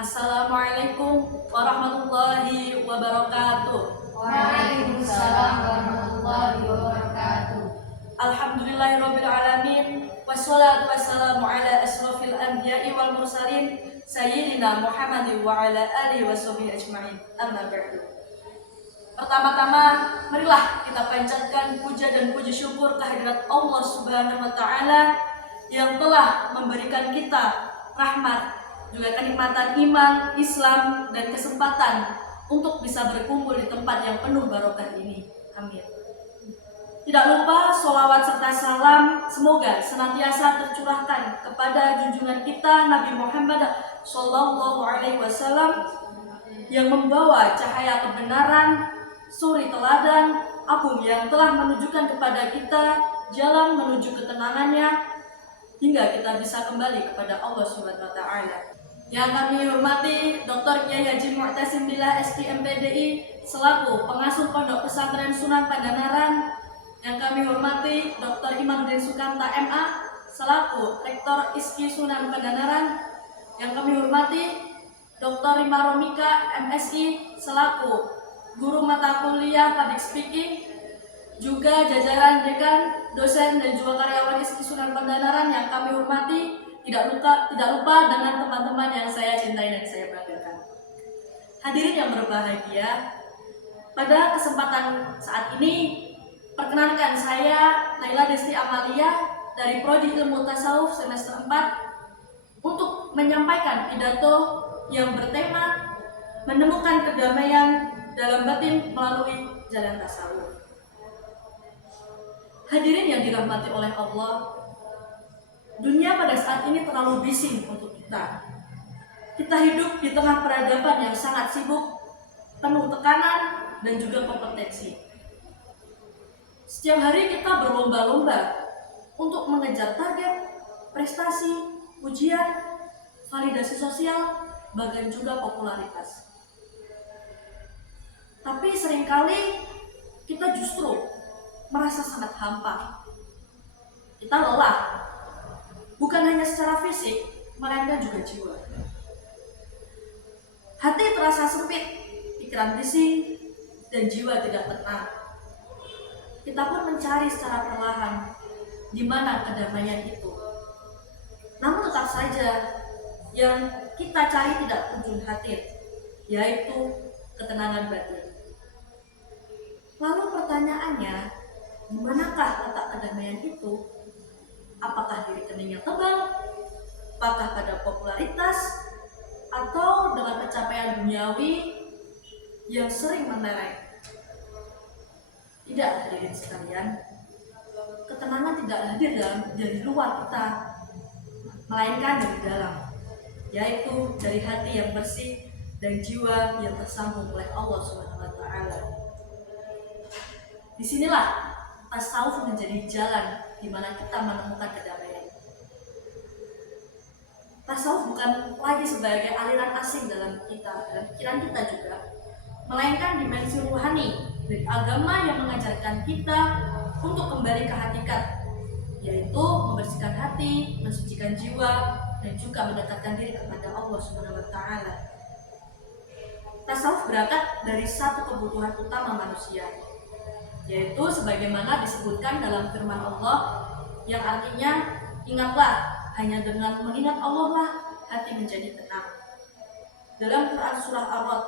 Assalamualaikum warahmatullahi wabarakatuh. Waalaikumsalam warahmatullahi wabarakatuh. Alhamdulillahirabbil alamin wassalatu wassalamu ala asrofil anbiya'i wal mursalin sayyidina Muhammadin wa ala alihi washabihi ajma'in. Amma ba'du. Pertama-tama marilah kita panjatkan puja dan puji syukur kehadirat Allah Subhanahu wa taala yang telah memberikan kita rahmat, juga kenikmatan iman, Islam, dan kesempatan untuk bisa berkumpul di tempat yang penuh barokah ini. Amin. Tidak lupa sholawat serta salam semoga senantiasa tercurahkan kepada junjungan kita Nabi Muhammad Sallallahu Alaihi Wasallam yang membawa cahaya kebenaran, suri teladan agung yang telah menunjukkan kepada kita jalan menuju ketenangannya hingga kita bisa kembali kepada Allah Subhanahu wa taala. Yang kami hormati Dr. Kiai Haji Mu'tasim Billah STMPDI selaku pengasuh Pondok Pesantren Sunan Pandanaran. Yang kami hormati Dr. Imanuddin Sukanta MA selaku Rektor ISKI Sunan Pandanaran. Yang kami hormati Dr. Rima Romika MSI selaku guru mata kuliah Public Speaking, juga jajaran dekan, dosen, dan juga karyawan ISKI Sunan Pandanaran yang kami hormati. Tidak lupa dengan teman-teman yang saya cintai dan saya banggakan. Hadirin yang berbahagia, pada kesempatan saat ini perkenankan saya Naila Desti Amalia dari Prodi Ilmu Tasawuf semester 4 untuk menyampaikan pidato yang bertema menemukan kedamaian dalam batin melalui jalan tasawuf. Hadirin yang dirahmati oleh Allah, dunia pada saat ini terlalu bising untuk kita. Kita hidup di tengah peradaban yang sangat sibuk, penuh tekanan dan juga kompetensi. Setiap hari kita berlomba-lomba untuk mengejar target, prestasi, ujian, validasi sosial, bahkan juga popularitas. Tapi seringkali kita justru merasa sangat hampa. Kita lelah. Bukan hanya secara fisik, melainkan juga jiwa. Hati terasa sempit, pikiran bising, dan jiwa tidak tenang. Kita pun mencari secara perlahan di mana kedamaian itu. Namun tetap saja yang kita cari tidak kunjung hadir, yaitu ketenangan batin. Lalu pertanyaannya, di manakah letak kedamaian itu? Apakah di rekening yang tebal? Apakah pada popularitas? Atau dengan pencapaian duniawi yang sering mentereng? Tidak, hadirin sekalian. Ketenangan tidak hadir dari luar kita, melainkan dari dalam, yaitu dari hati yang bersih dan jiwa yang tersambung oleh Allah Subhanahu wa taala. Disinilah tasawuf menjadi jalan di mana kita menemukan kedamaian. Tasawuf bukan lagi sebagai aliran asing dalam pikiran kita juga, melainkan dimensi ruhani dari agama yang mengajarkan kita untuk kembali ke hakikat, yaitu membersihkan hati, mensucikan jiwa, dan juga mendekatkan diri kepada Allah Subhanahu wa taala. Tasawuf berangkat dari satu kebutuhan utama manusia, yaitu sebagaimana disebutkan dalam firman Allah yang artinya, ingatlah, hanya dengan mengingat Allah lah hati menjadi tenang. Dalam Quran surah Ar-Ra'd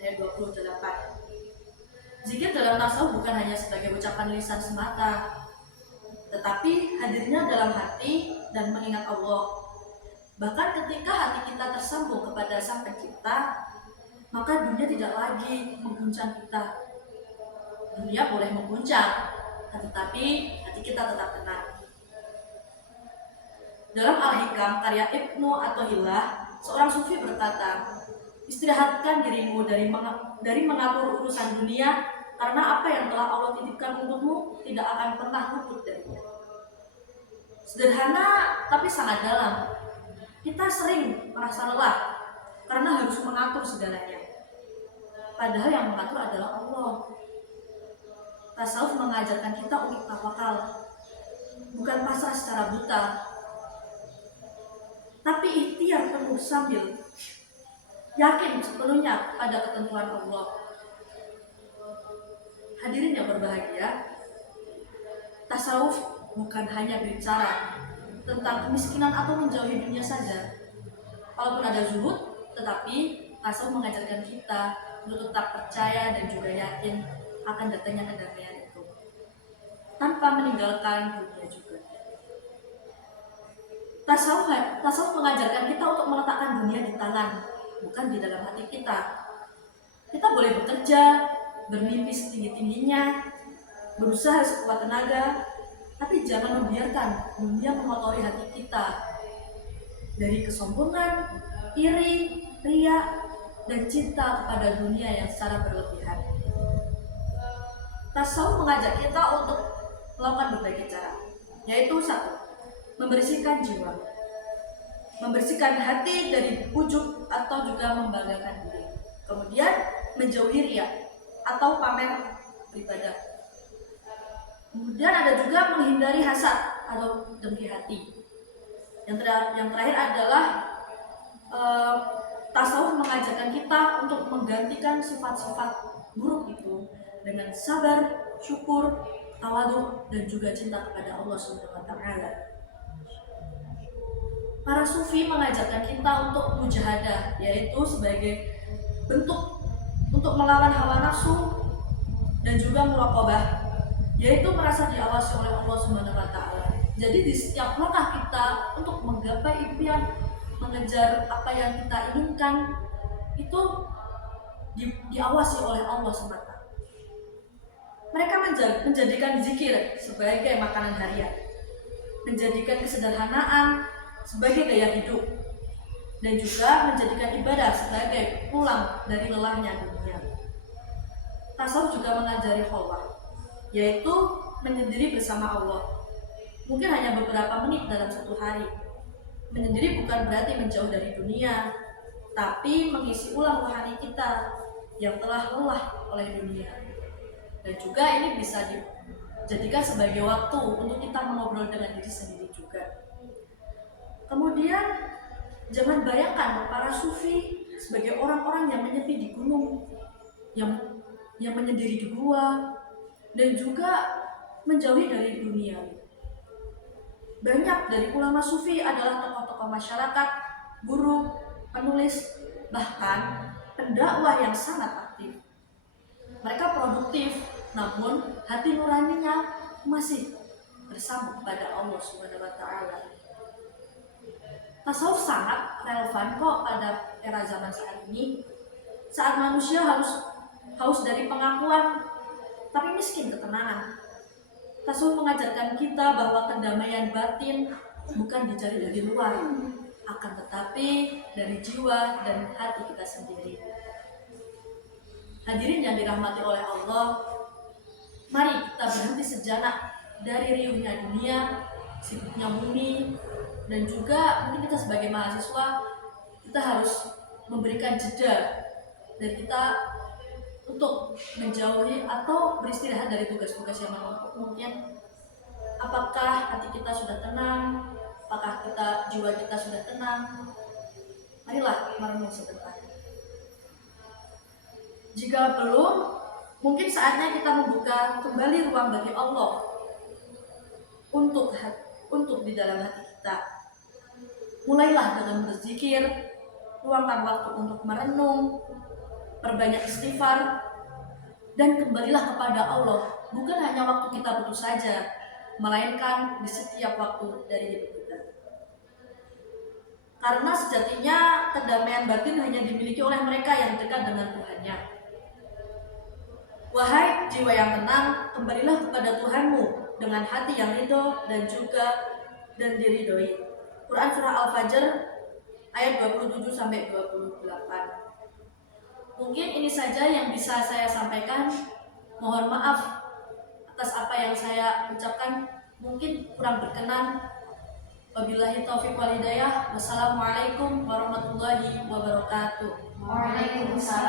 ayat 28. Zikir dalam tasawuf bukan hanya sebagai ucapan lisan semata, tetapi hadirnya dalam hati dan mengingat Allah. Bahkan ketika hati kita tersambung kepada Sang Pencipta, maka dunia tidak lagi mengguncang kita. Dunia boleh mengguncang, tetapi hati kita tetap tenang. Dalam Al-Hikam karya Ibnu Athaillah, seorang sufi berkata, istirahatkan dirimu dari mengatur urusan dunia, karena apa yang telah Allah titipkan untukmu tidak akan pernah luput darinya. Sederhana tapi sangat dalam. Kita sering merasa lelah karena harus mengatur segalanya, padahal yang mengatur adalah Allah. Tasawuf mengajarkan kita untuk tawakal, bukan pasrah secara buta, tapi ikhtiar penuh sambil yakin sepenuhnya pada ketentuan Allah. Hadirin yang berbahagia, tasawuf bukan hanya bicara tentang kemiskinan atau menjauhi dunia saja. Walaupun ada zuhud, tetapi tasawuf mengajarkan kita untuk tetap percaya dan juga yakin akan datangnya kedamaian itu, tanpa meninggalkan dunia juga. Tasawuf mengajarkan kita untuk meletakkan dunia di tangan, bukan di dalam hati kita. Kita boleh bekerja, bermimpi setinggi-tingginya, berusaha sekuat tenaga, tapi jangan membiarkan dunia mengotori hati kita dari kesombongan, iri, ria, dan cinta kepada dunia yang secara berlebihan. Tasawuf mengajak kita untuk melakukan berbagai cara, yaitu 1. Membersihkan jiwa, membersihkan hati dari ujub atau juga membanggakan diri. Kemudian menjauhi ria atau pamer beribadah. Kemudian ada juga menghindari hasad atau dengki hati. Yang terakhir adalah tasawuf mengajarkan kita untuk menggantikan sifat-sifat buruk itu dengan sabar, syukur, tawadhu, dan juga cinta kepada Allah Subhanahu wa taala. Para sufi mengajarkan kita untuk mujahadah, yaitu sebagai bentuk untuk melawan hawa nafsu dan juga muraqabah, yaitu merasa diawasi oleh Allah Subhanahu wa taala. Jadi di setiap langkah kita untuk menggapai impian, mengejar apa yang kita inginkan, itu diawasi oleh Allah SWT. Mereka menjadikan zikir sebagai makanan harian, menjadikan kesederhanaan sebagai gaya hidup, dan juga menjadikan ibadah sebagai pulang dari lelahnya dunia. Tasawuf juga mengajari khalwah, yaitu menyendiri bersama Allah. Mungkin hanya beberapa menit dalam satu hari. Menyendiri bukan berarti menjauh dari dunia, tapi mengisi ulang rohani kita yang telah lelah oleh dunia. Dan juga ini bisa dijadikan sebagai waktu untuk kita mengobrol dengan diri sendiri juga. Kemudian jangan bayangkan para sufi sebagai orang-orang yang menyepi di gunung, yang menyendiri di gua, dan juga menjauhi dari dunia. Banyak dari ulama sufi adalah tokoh-tokoh masyarakat, guru, penulis, bahkan pendakwah yang sangat aktif. Mereka produktif, namun hati nuraninya masih bersambung pada Allah Subhanahu wa taala. Tasawuf sangat relevan kok pada era zaman saat ini, saat manusia haus dari pengakuan tapi miskin ketenangan. Tasawuf mengajarkan kita bahwa kedamaian batin bukan dicari dari luar, akan tetapi dari jiwa dan hati kita sendiri. Hadirin yang dirahmati oleh Allah, mari kita berhenti sejenak dari riuhnya dunia, sibuknya bumi, dan juga mungkin kita sebagai mahasiswa kita harus memberikan jeda dan kita untuk menjauhi atau beristirahat dari tugas-tugas yang menumpuk. Mungkin apakah hati kita sudah tenang, apakah jiwa kita sudah tenang, marilah merenung sebentar. Jika belum, mungkin saatnya kita membuka kembali ruang bagi Allah untuk di dalam hati kita. Mulailah dengan berzikir, luangkan waktu untuk merenung, perbanyak istighfar, dan kembalilah kepada Allah. Bukan hanya waktu kita butuh saja, melainkan di setiap waktu dari hidup kita. Karena sejatinya kedamaian batin hanya dimiliki oleh mereka yang dekat dengan Tuhannya. Wahai jiwa yang tenang, kembalilah kepada Tuhanmu dengan hati yang ridho dan diridhoi. Quran Surah Al-Fajr ayat 27-28. Mungkin ini saja yang bisa saya sampaikan. Mohon maaf atas apa yang saya ucapkan mungkin kurang berkenan. Wabillahi taufiq wal hidayah. Wassalamualaikum warahmatullahi wabarakatuh. Waalaikumsalam